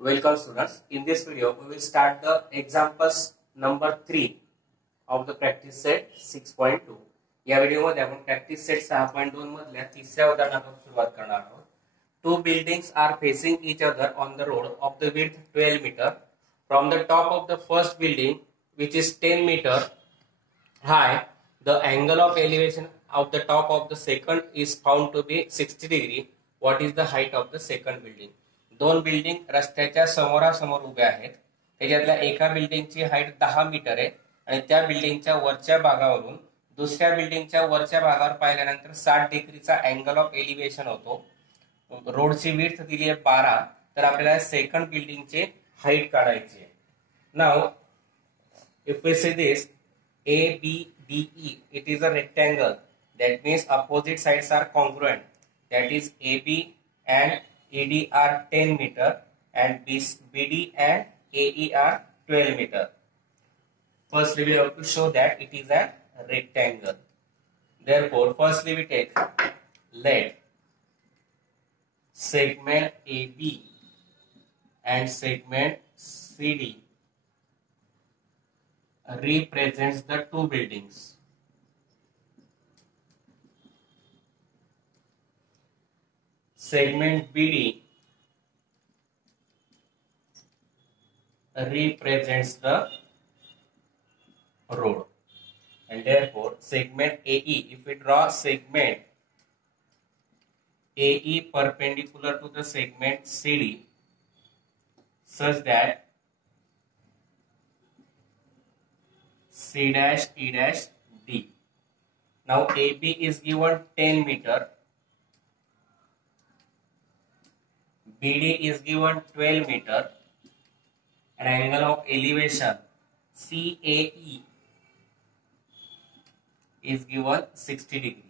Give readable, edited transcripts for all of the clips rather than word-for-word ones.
Welcome students. In this video, we will start the examples number 3 of the practice set 6.2. या video मध्ये आपण practice set 6.2 मधल्या तिसऱ्या उदाहरणापासून सुरुवात करणार आहोत. Two buildings are facing each other on the road of the width 12 meter. From the top of the first building, which is 10 meter high, the angle of elevation of the top of the second is found to be 60 degree. What is the height of the second building? दोन building रस्त्याच्या समोरासमोर उभ्या आहेत. त्याच्यातल्या एका बिल्डिंगची height 10 metre आहे आणि त्या बिल्डिंगच्या वरच्या भागावरून दुसऱ्या बिल्डिंगच्या वरच्या भागावर पाहिल्यानंतर 60 डिग्रीचा अँगल ऑफ एलिव्हेशन होतो. रोडची विड्थ दिली आहे 12, तर आपल्याला सेकंड बिल्डिंगची हाईट काढायची आहे. Now if we see this ABDE, it is a rectangle. That means opposite sides are congruent. That is AB and ED are 10 meter and BD and AE are 12 meter. Firstly, we have to show that it is a rectangle. Therefore, firstly we take let segment AB and segment CD represents the two buildings. Segment BD represents the road, and therefore segment AE, if we draw segment AE perpendicular to the segment CD such that C dash E dash D. Now AB is given 10 meter, BD is given 12 meter, and angle of elevation CAE is given 60 degree.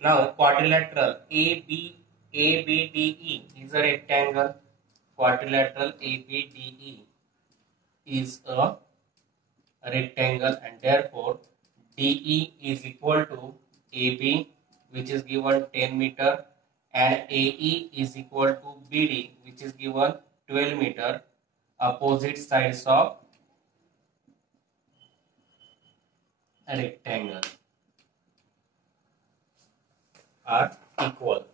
Now quadrilateral ABDE is a rectangle. Quadrilateral ABDE is a rectangle, and therefore DE is equal to AB, which is given 10 meter, and AE is equal to BD, which is given 12 meter. Opposite sides of a rectangle are equal.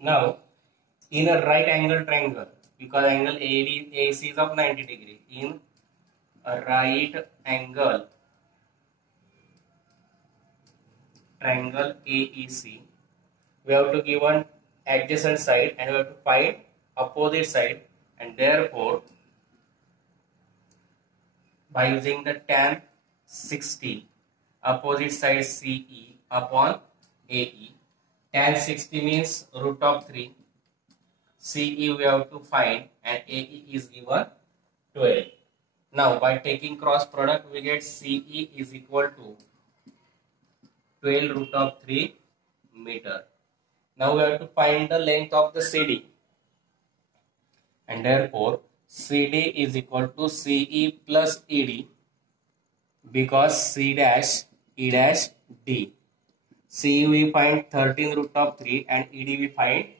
Now, in a right angle triangle, because angle AC is of 90 degree, in a right angle triangle AEC, we have to give one adjacent side and we have to find opposite side, and therefore by using the tan 60, opposite side CE upon AE. Tan 60 means root of 3. CE we have to find, and AE is given 12. Now by taking cross product, we get CE is equal to 12 root of 3 meter. Now we have to find the length of the CD, and therefore CD is equal to CE plus ED, because C dash E dash D. CE we find 13 root of 3 and ED we find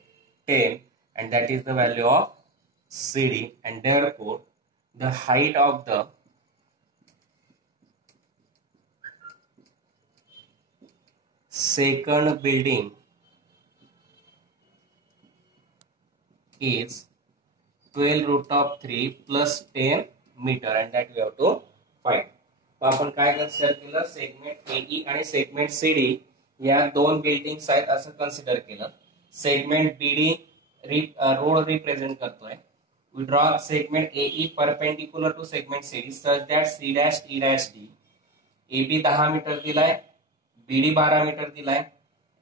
10, and that is the value of CD, and therefore the height of the second building is 12 root of 3 plus 10 meter, and that we have to find. तो आपण काय consider केलं, segment AE आणि segment CD या दोन buildings आहेत असं consider केलं. सेगमेंट BD रोड रिप्रेझेंट करतोय. We draw segment AE perpendicular to segment CD such that C dash E dash D. AB 10 metre दिलाय, BD 12 मीटर दिलाय,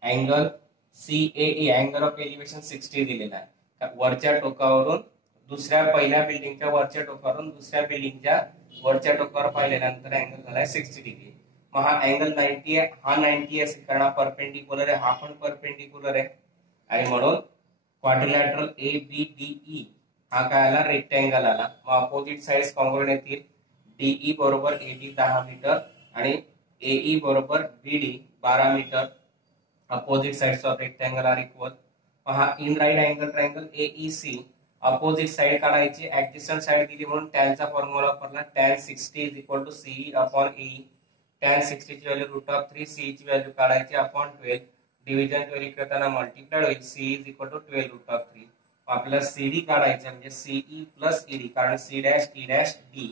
angle CAE angle of elevation 60 दिलेला आहे. वरच्या टोकावरून दुसऱ्या पहिल्या बिल्डिंगच्या वरच्या टोकावरून दुसऱ्या बिल्डिंगच्या वरच्या टोकावर पाहिल्यानंतर अँगल झालाय 60 डिग्री. मग हा अँगल 90 आहे, हा 90 असेल कारण हा परपेंडिक्युलर आहे, हा पण परपेंडिक्युलर आहे, आणि म्हणून क्वाड्रिलॅटरल ABDE हा काय आला, रेक्टँगल आला. मग अपोजिट साइड्स कॉन्ग्रुएंट येतील. DE बरोबर AB 10 मीटर आणि AE बरोबर BD 12 मीटर. Opposite sides of rectangle are equal. पहा in right angle triangle AEC opposite side काढायची, ऍडजस्टंट साइड दिली म्हणून टॅनचा फॉर्म्युला वापरला, tan 60 is equal to CE upon AE. tan 60 ची व्हॅल्यू √3, CE ची व्हॅल्यू काढायची अपॉन 12, डिव्हिजन 12 करताना मल्टिप्लाइड होईल, CE इज इक्वल टू 12 √3. आपल्याला CD काढायचं म्हणजे CE प्लस ED, कारण C dash E dash D,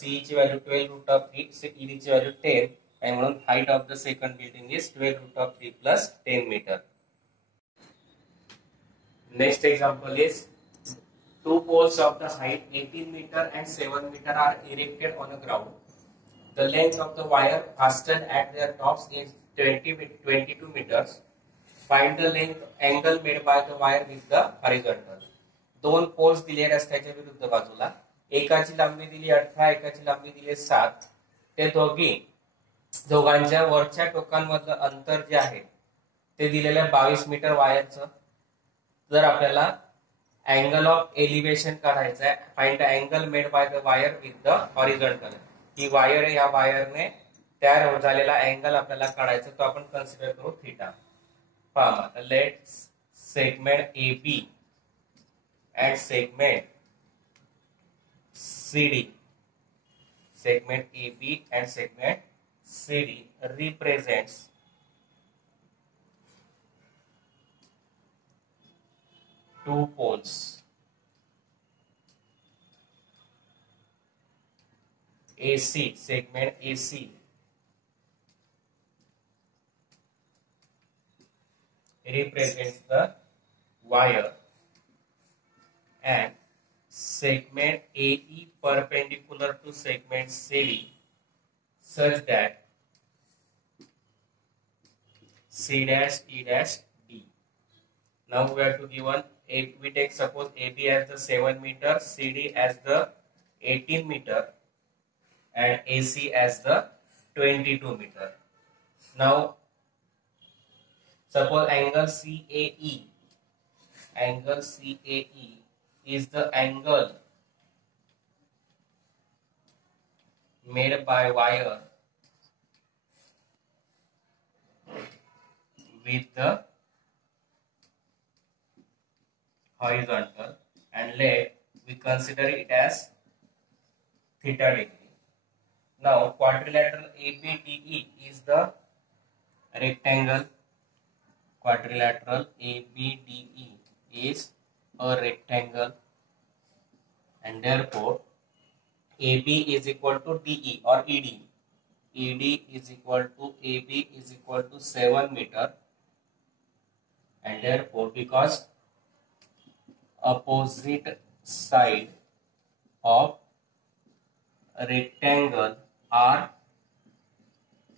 CE ची व्हॅल्यू 12 √3, ED ची व्हॅल्यू 10, आणि म्हणून height of the second building is 12 √3 plus 10 metre. Next example is two poles of the height 18 meter and 7 meter are erected on the ground. The length of the wire fastened at their tops is 22 meters. Find the length angle made by the wire with the horizontal. दोन poles दिले रस्त्याच्या विरुद्ध बाजूला, एकाची लांबी दिली 18, एकाची लांबी दिली 7. ते दोघांच्या वरच्या टोकांमधलं अंतर जे आहे ते दिलेलं 22 मीटर वायरचं. जर आपल्याला अँगल ऑफ एलिव्हेशन काढायचं आहे, find the angle made by the wire with the horizontal. He wire आहे, या वायरने तयार झालेला अँगल आपल्याला काढायचा, तो आपण कन्सिडर करू थीटा. पहा, let segment AB and segment CD, segment AB and segment CD represents two poles. AC, segment AC represents the wire, and segment AE perpendicular to segment CD such that C dash E dash D. Now we have to given, we take suppose AB as the 7 meter, CD as the 18 meter, and AC as the 22 meter. Now suppose angle CAE is the angle made by wire with the horizontal, and let we consider it as theta degree. Now quadrilateral ABDE is the rectangle. Quadrilateral ABDE is a rectangle, and therefore AB is equal to DE or ED. ED is equal to AB is equal to 7 meter, and therefore because opposite side of a rectangle are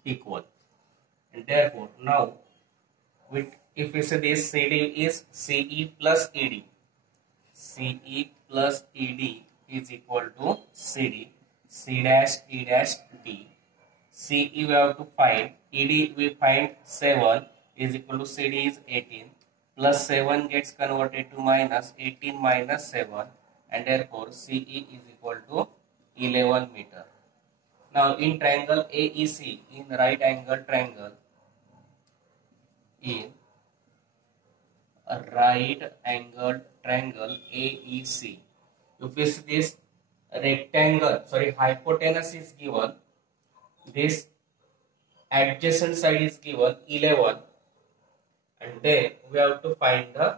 equal, and therefore now if we say this CD is CE plus ED, CE plus ED is equal to CD, C dash E dash D. CE we have to find, ED we find 7 is equal to CD is 18, plus 7 gets converted to minus 18 minus 7, and therefore CE is equal to 11 meter. Now in triangle AEC, in right angle triangle, in a right angled triangle AEC, if this rectangle, hypotenuse is given, this adjacent side is given 11, and then we have to find the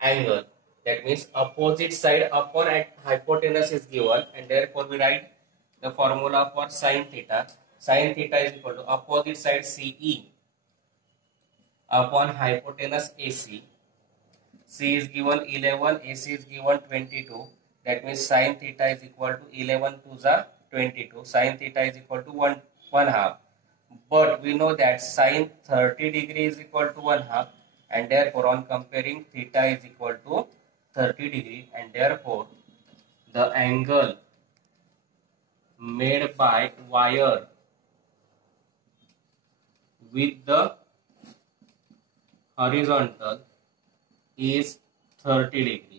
angle. That means opposite side upon hypotenuse is given, and therefore we write the formula for sin theta. Sin theta is equal to opposite side CE upon hypotenuse AC. C is given 11, AC is given 22. That means sin theta is equal to 11 to the 22. Sin theta is equal to 1 half. But we know that sin 30 degree is equal to 1 half, and therefore on comparing theta is equal to 30 degree, and therefore the angle made by wire with the horizontal is 30 degree.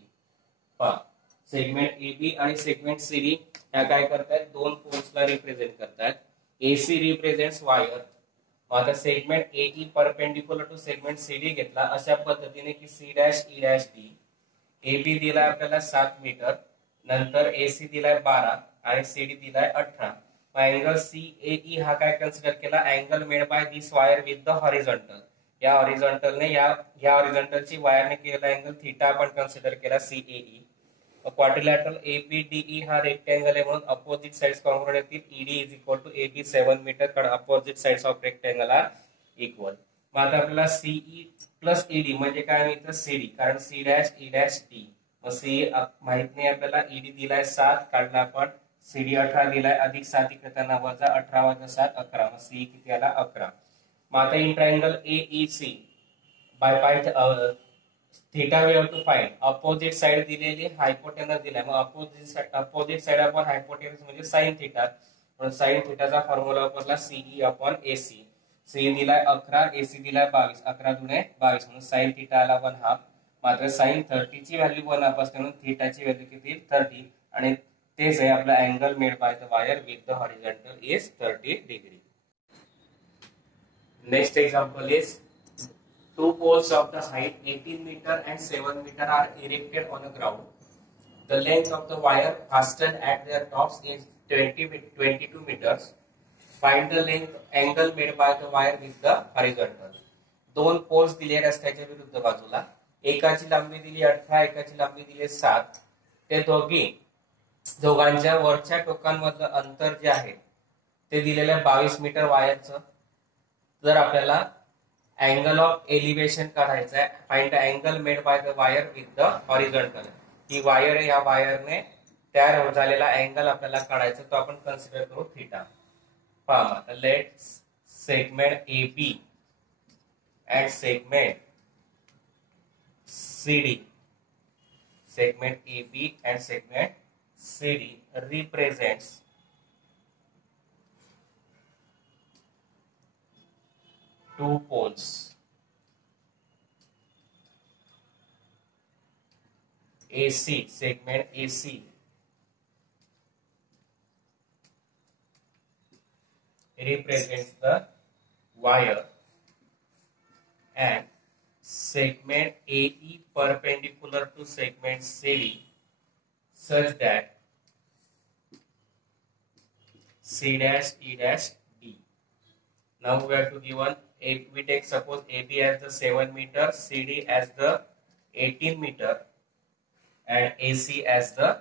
Segment AB आणि segment CD ह्या काय करतात, दोन पोल्सला represent करतात. AC represents wire मग आता segment AE perpendicular to segment CD घेतला अशा पद्धतीने की C' E' D. AB दिलाय आपल्याला 7 मीटर, नंतर AC दिलाय 12 आणि CD दिलाय 18. अँगल CAE हा काय कन्सिडर केला, angle made by this wire with the horizontal. या हॉरिझॉन्टलने या हॉरिझॉन्टलची वायरने केलेला अँगल थीटा आपण कन्सिडर केला CAE. क्वाड्रिलॅटरल ABDE हा रेक्टँगल आहे म्हणून अपोजिट साइड्स कॉन्ग्रुएंट येतील. ED is equal to AB 7 metre, कारण opposite sides of rectangle are equal. मग आता आपल्याला CE प्लस ED म्हणजे काय मिळतं, CD, कारण C' E' D. मग CE माहित नाही आपल्याला, ED दिलाय 7 काढला आपण, CD 18 दिलाय, अधिक 7 इकडे वजा 18 वजा 7 11. मग CE किती आला 11. मग आता in triangle AEC by theta we have to find. Opposite side दिलेली, हायपोटेनस दिलाय, मग अपोजिट साइड अपॉन हायपोटेनस म्हणजे साइन थीटा. म्हणून साइन थीटाचा फॉर्म्युला वापरला CE अपॉन AC. CE दिलाय 11, AC दिलाय 22, 11 दुणे 22, म्हणून साइन थीटा आला 1/2. मात्र साइन 30 ची व्हॅल्यू 1/2 असते, म्हणून थीटाची व्हॅल्यू किती 30. आणि तेच आहे आपला angle made by the wire with the horizontal is 30 degree. Next example is two poles of the height 18 meter and 7 meter are erected on a ground. The length of the wire fastened at their tops is 22 meters. Find the length angle made by the wire with the horizontal. दोन poles दिले रस्त्याच्या विरुद्ध बाजूला, एकाची लांबी दिली 18, एकाची लांबी दिली 7. ते दोघांच्या वरच्या टोकांमधलं अंतर जे आहे ते दिलेलं 22 मीटर वायरचं. जर आपल्याला अँगल ऑफ एलिव्हेशन काढायचं आहे, find the angle made by the wire with the horizontal. He wire आहे, या वायरने तयार झालेला अँगल आपल्याला काढायचा, तो आपण कन्सिडर करू थीटा. पहा, let segment AB and segment CD, segment AB and segment CD represents two poles. AC, segment AC represents the wire and segment AE perpendicular to segment CD such that C' E' D. Now we have to given, we take suppose AB as the 7 meter, CD as the 18 meter and AC as the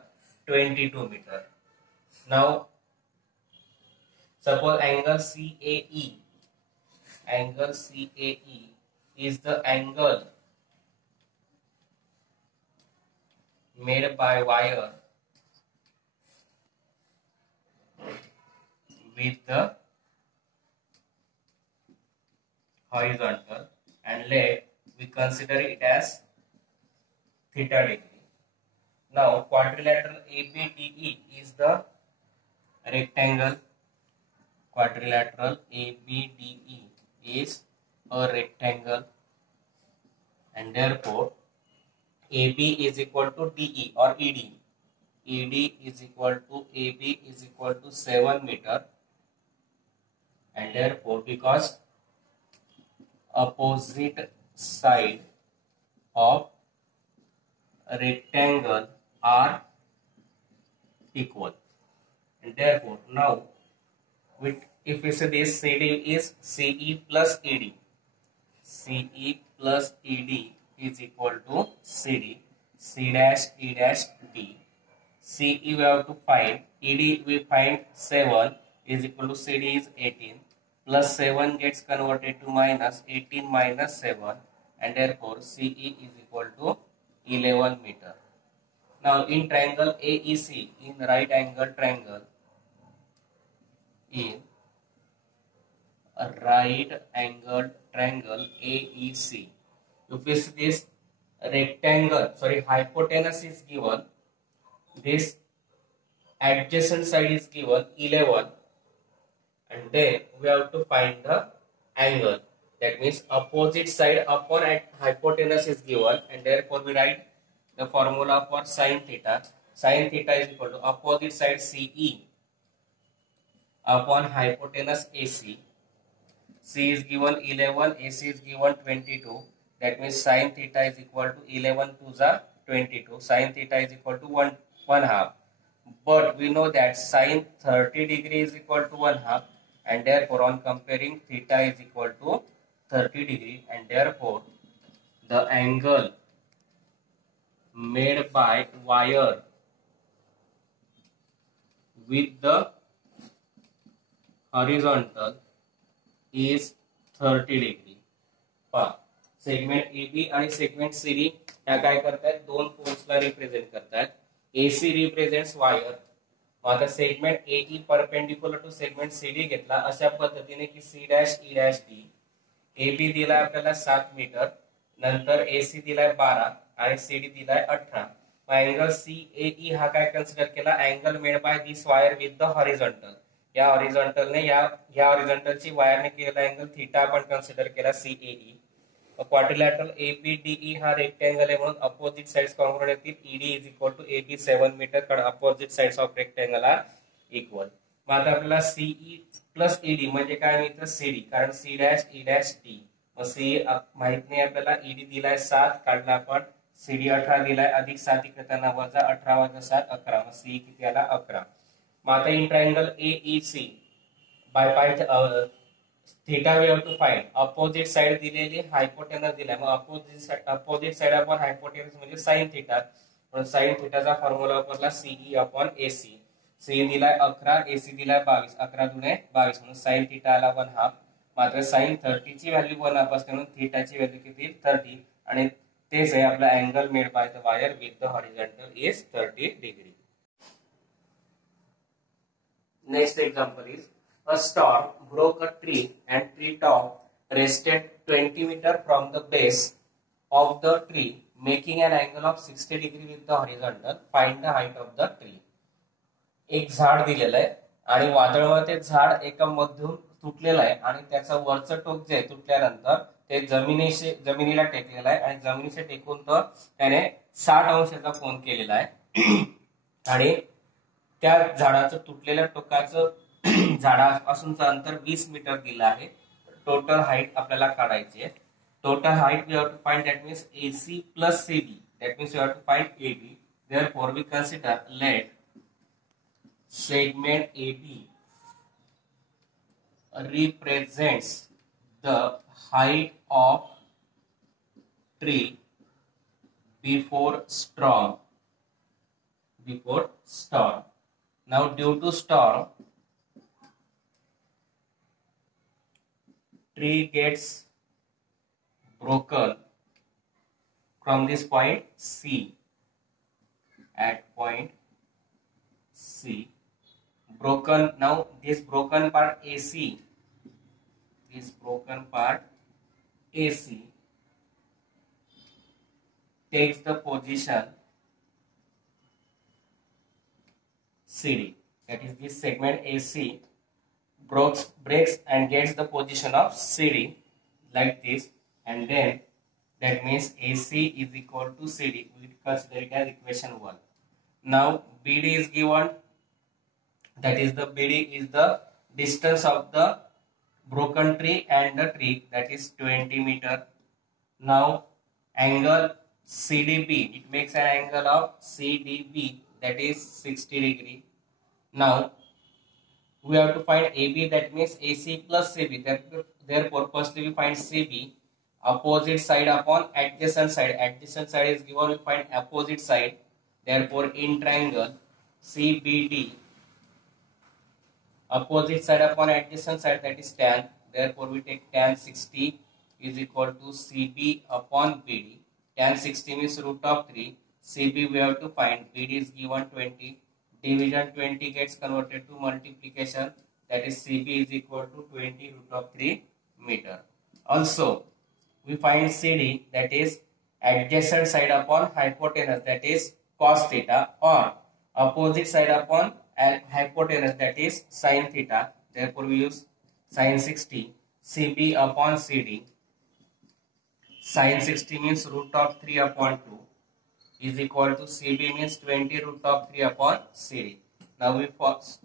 22 meter. Now suppose angle CAE is the angle made by wire with the horizontal, and let we consider it as theta degree. Now quadrilateral ABDE is the rectangle. Quadrilateral ABDE is a rectangle, and therefore AB is equal to DE or ED. ED is equal to AB is equal to 7 meter, and therefore because opposite side of rectangle are equal, and therefore now if we say this CD is CE plus ED, CE plus ED is equal to CD, C' E' D. CE we have to find, ED we find 7 is equal to CD is 18, plus 7 gets converted to minus 18 minus 7, and therefore CE is equal to 11 meter. Now in triangle AEC, in right angle triangle, in a right angled triangle AEC, if this rectangle, hypotenuse is given, this adjacent side is given 11, and then we have to find the angle. That means opposite side upon hypotenuse is given, and therefore we write the formula for sin theta. Sin theta is equal to opposite side CE upon hypotenuse AC C is given 11, AC is given 22. That means sin theta is equal to 11 to the 22. Sin theta is equal to 1 half. But we know that sin 30 degree is equal to 1 half, and therefore on comparing theta is equal to 30 degree, and therefore the angle made by wire with the horizontal is 30 degree. पहा segment AB आणि segment CD ह्या काय करतायत, दोन पोल्सला represent करतायत. AC represents wire. आता segment AE perpendicular to segment CD घेतला अशा पद्धतीने की C dash E dash D. AB दिलाय आपल्याला 7 मीटर, नंतर AC दिलाय 12 आणि CD दिलाय 18. अँगल CAE हा काय कन्सिडर केला, angle made by this wire with the horizontal. या हॉरिझॉन्टलने या हॉरिझॉन्टलची वायरने केलेला अँगल थीटा आपण कन्सिडर केला CAE. क्वाड्रिलॅटरल ABDE हा रेक्टँगल आहे म्हणून अपोजिट साइड्स कॉन्ग्रुएंट येतील. ED is equal to AB 7 metre, कारण opposite sides of rectangle are equal. मग आता आपल्याला CE प्लस ED म्हणजे काय मिळतं, CD, कारण C dash E dash D. मग CE माहित नाही आपल्याला, ED दिलाय 7 काढला आपण, CD 18 दिलाय, अधिक 7 करताना वजा 18 वजा 7 11. मग CE किती आला, 11. मग आता in triangle AEC by pi theta we have to find. Opposite side दिलेली, हायपोटेनस दिलाय, मग अपोजिट साइड अपॉन हायपोटेनस म्हणजे साइन थीटा. म्हणून साइन थीटाचा फॉर्म्युला वापरला CE अपॉन AC. CE दिलाय 11, AC दिलाय 22, 11 दुणे 22, म्हणून साइन थीटा आला 1 हाफ. मात्र साइन 30 ची व्हॅल्यू 1 हाफ असते म्हणून थीटाची व्हॅल्यू किती, 30. आणि तेच आहे आपला angle made by the wire with the horizontal is 30 degree. Next example is a storm broke a tree and tree top rested 20 meter from the base of the tree, making an angle of 60 degree with the horizontal. Find the height of the tree. एक झाड दिलेलं आहे आणि वादळामुळे ते झाड एका मधून तुटलेलं आहे आणि त्याचं वरचं टोक जे आहे तुटल्यानंतर ते जमिनीला टेकलेलं आहे आणि जमिनीशी टेकून तर त्याने 60 अंशाचा कोन केलेला आहे. आणि त्या झाडाचं तुटलेल्या टोकाचं झाडापासूनचं अंतर 20 मीटर दिलं आहे. टोटल हाईट आपल्याला काढायची आहे. Total height we have to find, that means AC plus CD, that means we have to find AB. Therefore we consider let segment AB represents the height of tree before storm. Now due to storm, tree gets broken from this point C. At point C, broken. Now this broken part AC, takes the position CD. That is, this segment AC breaks and gets the position of CD like this, and then that means AC is equal to CD. We consider it as equation 1. Now BD is given, that is the BD is the distance of the broken tree and the tree, that is 20 meter. Now angle CDB, it makes an angle of CDB, that is 60 degree. Now we have to find AB, that means AC plus CB. Therefore firstly we find CB, opposite side upon adjacent side. Adjacent side is given, we find opposite side. Therefore in triangle CBD, opposite side upon adjacent side, that is tan. Therefore we take tan 60 is equal to CB upon BD. Tan 60 means root of 3. CB we have to find. BD is given 20. Division 20 gets converted to multiplication, that is CB is equal to 20 root of 3 meter. Also we find CD, that is adjacent side upon hypotenuse, that is cos theta, or opposite side upon hypotenuse, that is sin theta. Therefore we use sin 60. CB upon CD, sin 60 means root of 3 upon 2 is equal to CB means 20 root of 3 upon CD. Now we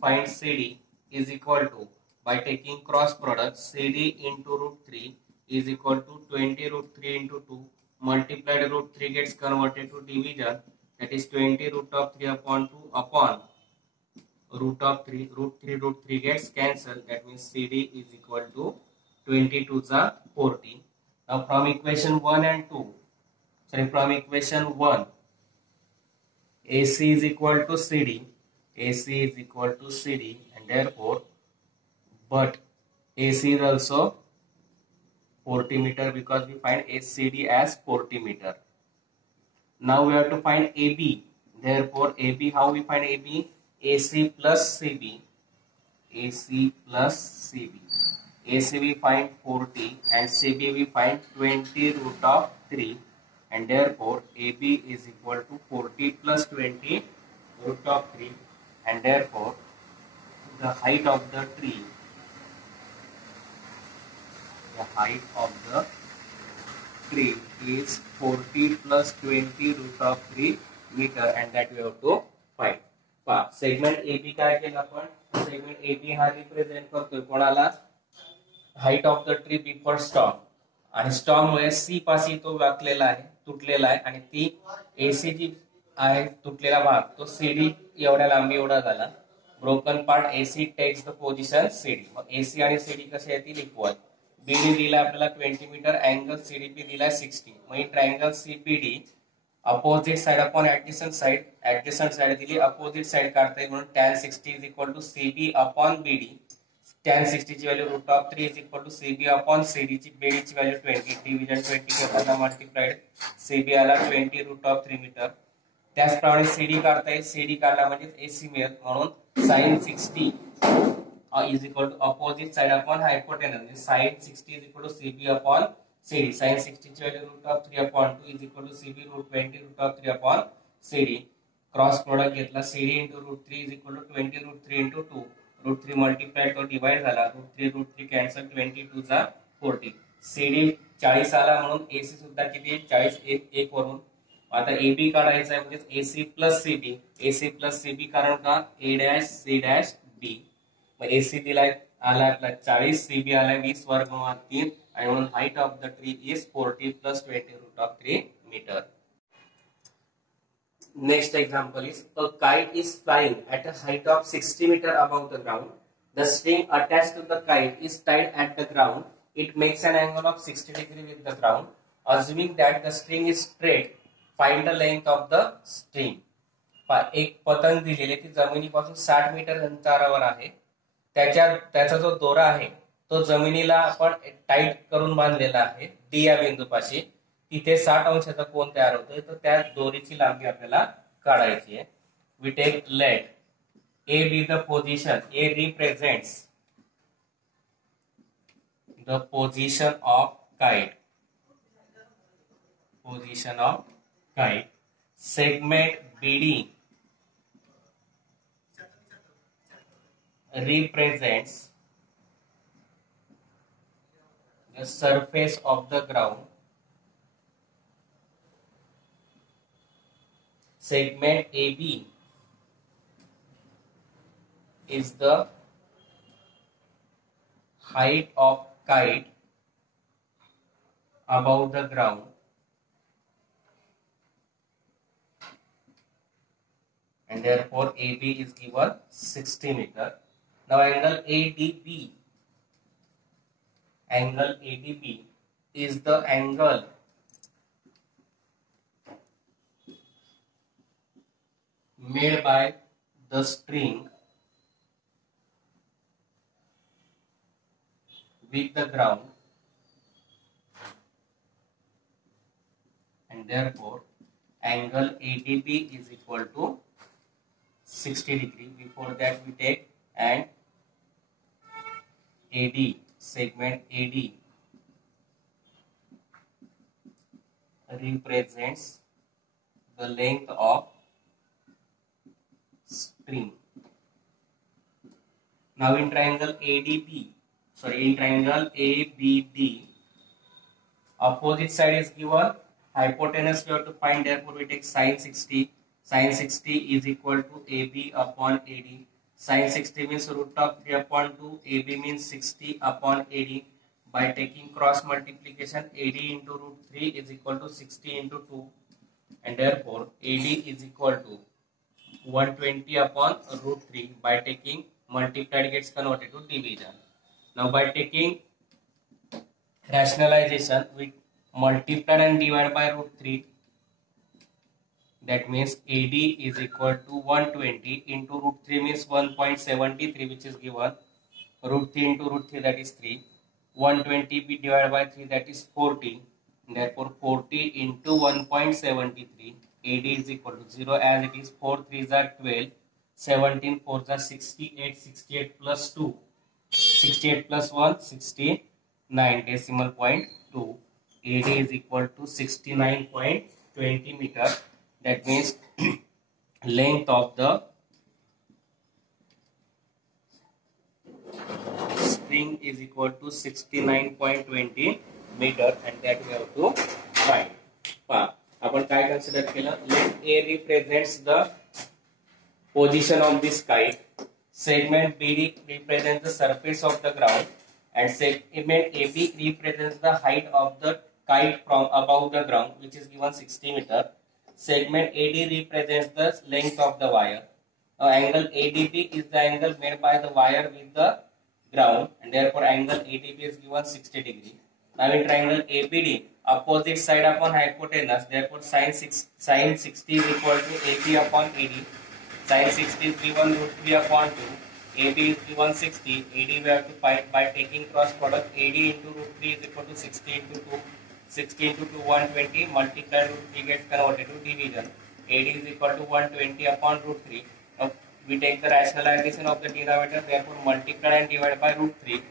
find CD is equal to, by taking cross product, CD into root 3 is equal to 20 root 3 into 2 multiplied root 3 gets converted to division, that is 20 root of 3 upon 2 upon root of 3, root 3 gets cancelled, that means CD is equal to 20 to the 40. Now from equation 1 and 2, from equation 1, AC is equal to CD, AC is equal to CD, and therefore, but AC is also 40 meter because we find CD as 40 meter. Now we have to find AB. Therefore, AB, how we find AB? AC plus CB. AC plus CB. AC we find 40 and CB we find 20 root of 3, and therefore AB is equal to 40 plus 20 root of 3, and therefore the height of the tree, is 40 plus 20 root of 3 meter, and that we have to find. Segment AB काय केलं आपण? Segment AB हा represent करतोय कोणाला? Height of the tree before storm, आणि storm मुळे सी पाशी तो वाकलेला आहे, तुटलेला आहे, आणि ती AC जी आहे तुटलेला भाग तो CD एवढ्या लांबी एवढा झाला. Broken part AC takes the position CD. मग AC आणि CD कसे येतील? इक्वल. BD दिला आपल्याला 20 मीटर, अँगल CDP दिला 60. मग triangle CPD opposite side upon adjacent side दिली, अपोजिट साइड काढता येईल म्हणून tan 60 is equal to CB upon BD. tan 60 ची value root of 3 is equal to CB upon CD ची, BD ची व्हॅल्यू 20, डिव्हिजन 20 केला मल्टिप्लाइड, CB आला 20 root of 3 metre. त्याचप्रमाणे CD काढता येईल, CD काढला म्हणजे AC मिळेल, म्हणून sin 60 is equal to opposite side upon hypotenuse, म्हणजे sin 60 is equal to CB upon CD. sin 60 ची value root of 3 upon 2 is equal to CB root 20 root of 3 upon CD. Cross product घेतला, CD into root 3 is equal to 20 root 3 into 2, root 3 multiplied तो divide झाला, root 3 cancel, 20 two जा 40. CD 40 आला म्हणून AC सुद्धा किती? 40 एक वरून. आता AB काढायचा आहे म्हणजे AC plus CB, AC plus CB कारण का? A dash C dash B. Mug AC दिलाय आला आपला 40, CB आला 20 वर्ग 3, and one height of the tree is 40 plus 20 root of 3 meter. Next example is a kite is flying at a height of 60 meter above the ground. The string attached to the kite is tied at the ground. It makes an angle of 60 degree with the ground. Assuming that the string is straight, find the length of the string. एक पतंग दिलेली ती जमिनीपासून 60 metre अंतरावर आहे. त्याचा जो दोरा आहे तो जमिनीला आपण टाईट करून बांधलेला आहे डी या बिंदूपाशी. तिथे 60 अंशाचा कोन तयार होतोय, तर त्या दोरीची लांबी आपल्याला काढायची आहे. We take let A be the position. A represents the position of kite. Position of kite. Segment BD represents the surface of the ground. Segment AB is the height of kite above the ground, and therefore AB is given 60 meter. Now angle ADB is the angle made by the string with the ground, and therefore angle ADB is equal to 60 degree. Before that we take and AD, segment AD represents the length of string. Now in triangle ABD, opposite side is given, hypotenuse we have to find, therefore we take sin 60. Sin 60 is equal to AB upon AD. Sin 60 means root of 3 upon 2. AB means 60 upon AD. By taking cross multiplication, AD into root 3 is equal to 60 into 2. And therefore, AD is equal to 120 upon root 3. By taking multiplied gets converted to division. Now by taking rationalization, we multiply and divide by root 3. That means AD is equal to 120 into root 3 means 1.73, which is given. Root 3 into root 3, that is 3. 120 divided by 3, that is 40. Therefore 40 into 1.73, AD is equal to 0, as it is 4 3s are 12, 17 4s are 68, 68 plus 2, 68 plus 1, 69, decimal point 2. AD is equal to 69.20 meter. That means length of the string is equal to 69.20 meter, and that we have to find. आपण काय consider केलं? Let A represents the position of this kite. Segment BD represents the surface of the ground, and segment AB represents the height of the kite from above the ground, which is given 60 meter. Segment AD represents the length of the wire. Angle ADB is the angle made by the wire with the ground, and therefore angle ADB is given 60 degree. Now in triangle ABD, opposite side upon hypotenuse, therefore sin 60 is equal to AP upon AD. Sin 60 is given root 3 upon 2. AB is given 60. AD we have to find by taking cross product. AD into root 3 is equal to 60 into 2. 60 into 2, 120, multiply root 3 gets converted to division. AD is equal to 120 upon root 3. Now we take the rationalization of the denominator, therefore multiply and divide by root 3.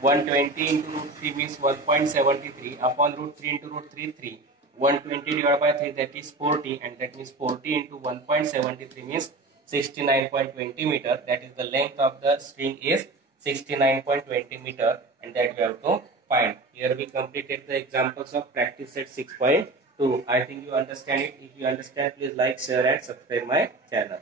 120 into root 3 means 1.73 upon root 3 into root 3, 3. 120 divided by 3, that is 40, and that means 40 into 1.73 means 69.20 meter. That is the length of the string is 69.20 meter, and that we have to find. Here we completed the examples of practice set 6.2. I think you understand it. If you understand, please like, share and subscribe my channel.